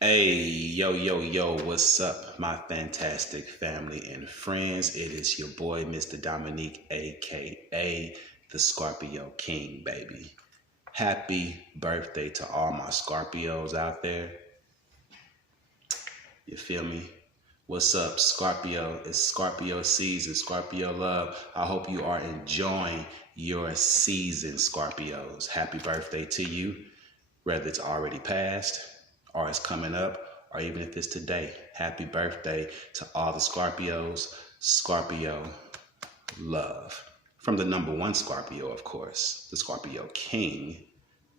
Hey, yo, what's up, my fantastic family and friends? It is your boy, Mr. Dominique, aka the Scorpio King, baby. Happy birthday to all my Scorpios out there. You feel me? What's up, Scorpio? It's Scorpio season, Scorpio love. I hope you are enjoying your season, Scorpios. Happy birthday to you, whether it's already passed or it's coming up, or even if it's today. Happy birthday to all the Scorpios. Scorpio love. From the number one Scorpio, of course, the Scorpio King,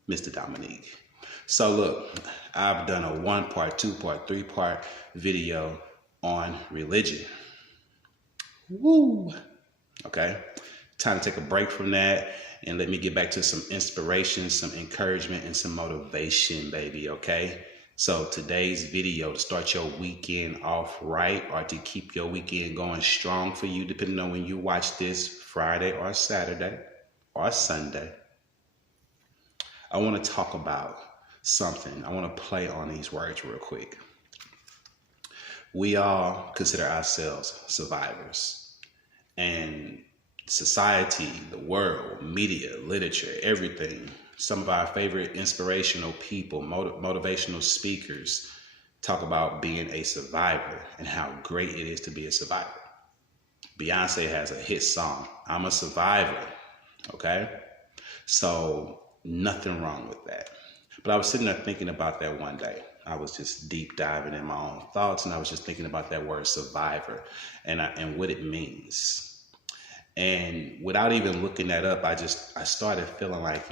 Mr. Dominique. So look, I've done a 1-part, 2-part, 3-part video on religion. Woo! Okay, time to take a break from that and let me get back to some inspiration, some encouragement, and some motivation, baby, okay? So today's video, to start your weekend off right, or to keep your weekend going strong for you, depending on when you watch this, Friday or Saturday or Sunday, I want to talk about something. I want to play on these words real quick. We all consider ourselves survivors, and society, the world, media, literature, everything. Some of our favorite inspirational people, motivational speakers talk about being a survivor and how great it is to be a survivor. Beyonce has a hit song, I'm a Survivor, okay? So nothing wrong with that. But I was sitting there thinking about that one day. I was just deep diving in my own thoughts, and I was just thinking about that word survivor and what it means. And without even looking that up, I started feeling like,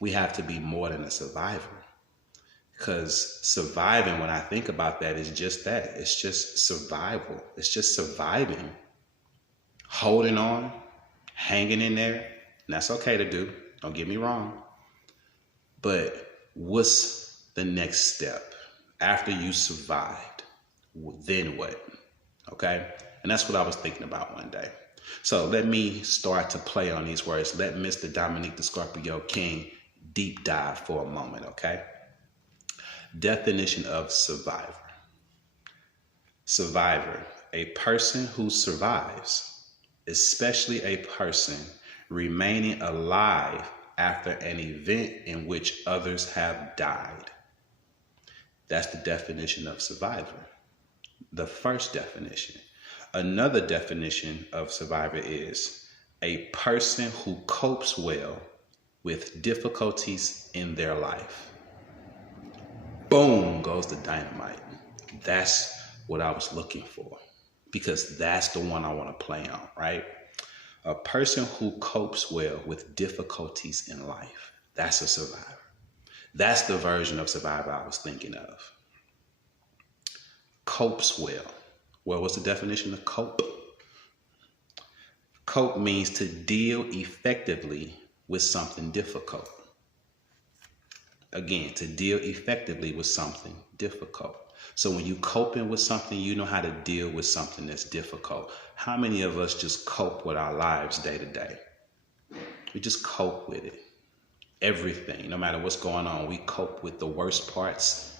we have to be more than a survivor. Because surviving, when I think about that, is just that. It's just survival. It's just surviving, holding on, hanging in there. And that's okay to do. Don't get me wrong. But what's the next step after you survived? Then what? Okay? And that's what I was thinking about one day. So let me start to play on these words. Let Mr. Dominique the Scorpio King deep dive for a moment, okay? Definition of survivor. Survivor, a person who survives, especially a person remaining alive after an event in which others have died. That's the definition of survivor. The first definition. Another definition of survivor is a person who copes well with difficulties in their life. Boom goes the dynamite. That's what I was looking for, because that's the one I want to play on, right? A person who copes well with difficulties in life. That's a survivor. That's the version of survivor I was thinking of. Copes well. Well, what's the definition of cope? Cope means to deal effectively with something difficult. Again, to deal effectively with something difficult. So when you coping with something, you know how to deal with something that's difficult. How many of us just cope with our lives day to day? We just cope with it. Everything, no matter what's going on, we cope with the worst parts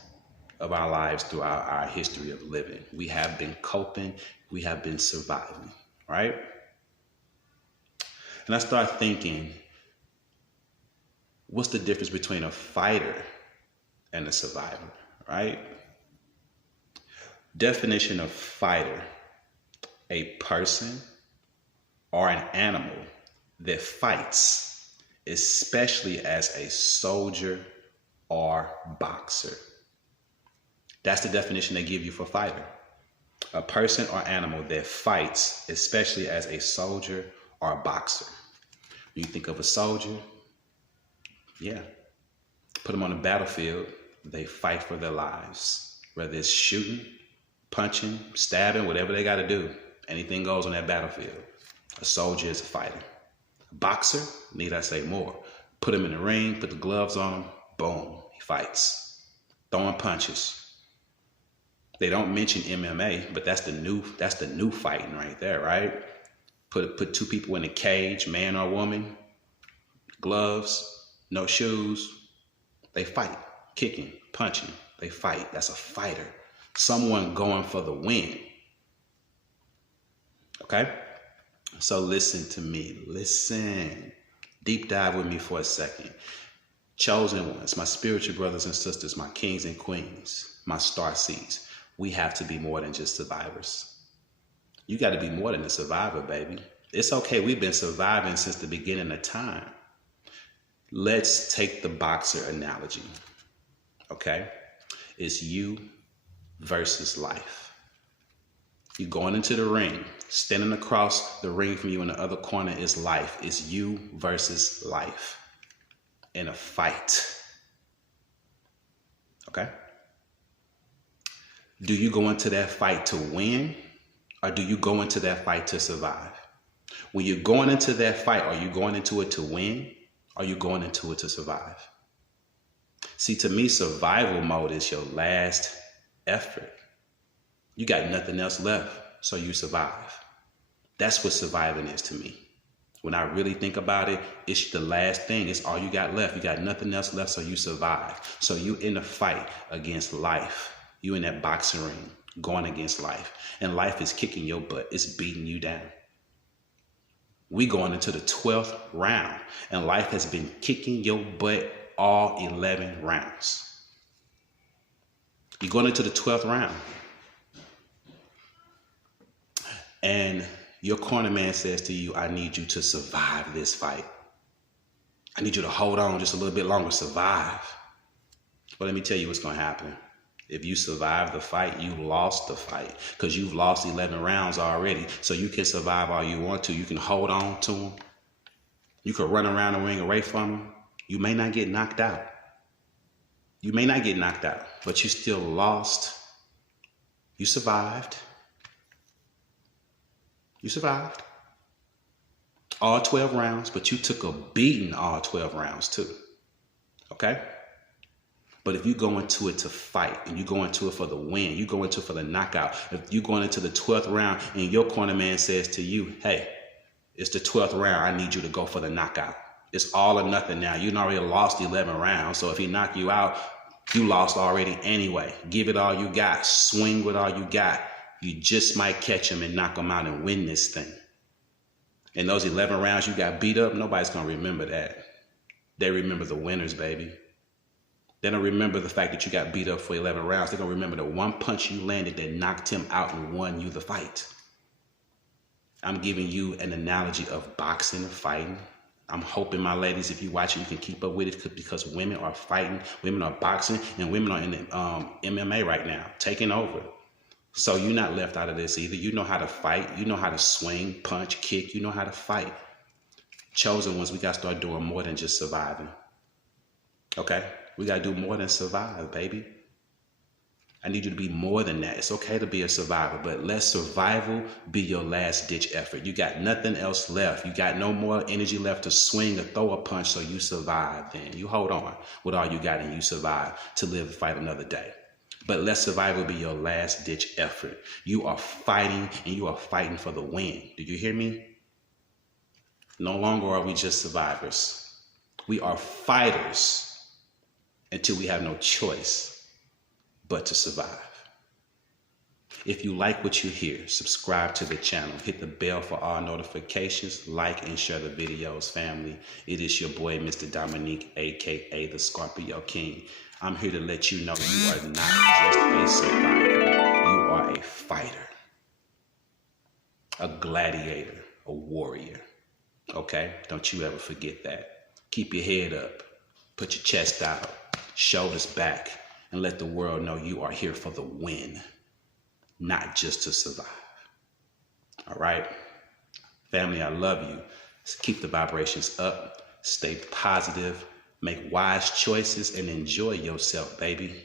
of our lives throughout our history of living. We have been coping, we have been surviving, right? And I start thinking, what's the difference between a fighter and a survivor, right? Definition of fighter: a person or an animal that fights, especially as a soldier or boxer. That's the definition they give you for fighter. A person or animal that fights, especially as a soldier or a boxer. When you think of a soldier, yeah, put them on the battlefield, they fight for their lives. Whether it's shooting, punching, stabbing, whatever they got to do, anything goes on that battlefield. A soldier is a fighter. A boxer, need I say more? Put him in the ring, put the gloves on him, boom, he fights. Throwing punches. They don't mention MMA, but that's the new fighting right there, right? Put two people in a cage, man or woman, gloves, no shoes. They fight, kicking, punching. They fight. That's a fighter. Someone going for the win. Okay? So listen to me. Listen. Deep dive with me for a second. Chosen ones, my spiritual brothers and sisters, my kings and queens, my star seeds. We have to be more than just survivors. You got to be more than a survivor, baby. It's okay. We've been surviving since the beginning of time. Let's take the boxer analogy. Okay? It's you versus life. You're going into the ring. Standing across the ring from you in the other corner is life. It's you versus life in a fight. Okay? Do you go into that fight to win, or do you go into that fight to survive? When you're going into that fight, are you going into it to win, or are you going into it to survive? See, to me, survival mode is your last effort. You got nothing else left, so you survive. That's what surviving is to me. When I really think about it, it's the last thing. It's all you got left. You got nothing else left, so you survive. So you in a fight against life. You in that boxing ring going against life. And life is kicking your butt. It's beating you down. We going into the 12th round, and life has been kicking your butt all 11 rounds. You're going into the 12th round. And your corner man says to you, I need you to survive this fight. I need you to hold on just a little bit longer, survive. But let me tell you what's going to happen. If you survive the fight, you lost the fight, because you've lost 11 rounds already. So you can survive all you want to. You can hold on to them. You can run around the ring away from them. You may not get knocked out. You may not get knocked out, but you still lost. You survived. You survived all 12 rounds, but you took a beating all 12 rounds too. Okay? But if you go into it to fight, and you go into it for the win, you go into it for the knockout, if you going into the 12th round and your corner man says to you, hey, it's the 12th round, I need you to go for the knockout. It's all or nothing now. You already lost 11 rounds, so if he knock you out, you lost already anyway. Give it all you got. Swing with all you got. You just might catch him and knock him out and win this thing. In those 11 rounds you got beat up, nobody's going to remember that. They remember the winners, baby. They don't remember the fact that you got beat up for 11 rounds. They're going to remember the one punch you landed that knocked him out and won you the fight. I'm giving you an analogy of boxing and fighting. I'm hoping, my ladies, if you watch it, you can keep up with it, because women are fighting, women are boxing, and women are in MMA right now, taking over. So you're not left out of this either. You know how to fight. You know how to swing, punch, kick. You know how to fight. Chosen ones, we got to start doing more than just surviving. Okay? We got to do more than survive, baby. I need you to be more than that. It's okay to be a survivor, but let survival be your last ditch effort. You got nothing else left. You got no more energy left to swing or throw a punch, so you survive then. You hold on with all you got and you survive to live and fight another day. But let survival be your last ditch effort. You are fighting, and you are fighting for the win. Do you hear me? No longer are we just survivors. We are fighters until we have no choice but to survive. If you like what you hear, subscribe to the channel. Hit the bell for all notifications. Like and share the videos, family. It is your boy, Mr. Dominique, a.k.a. the Scorpio King. I'm here to let you know you are not just a survivor. You are a fighter, a gladiator, a warrior. Okay? Don't you ever forget that. Keep your head up. Put your chest out. Shoulders back. And let the world know you are here for the win, not just to survive. All right? Family, I love you. Keep the vibrations up. Stay positive. Make wise choices and enjoy yourself, baby.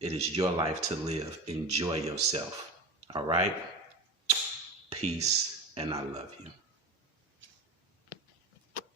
It is your life to live. Enjoy yourself. All right? Peace, and I love you.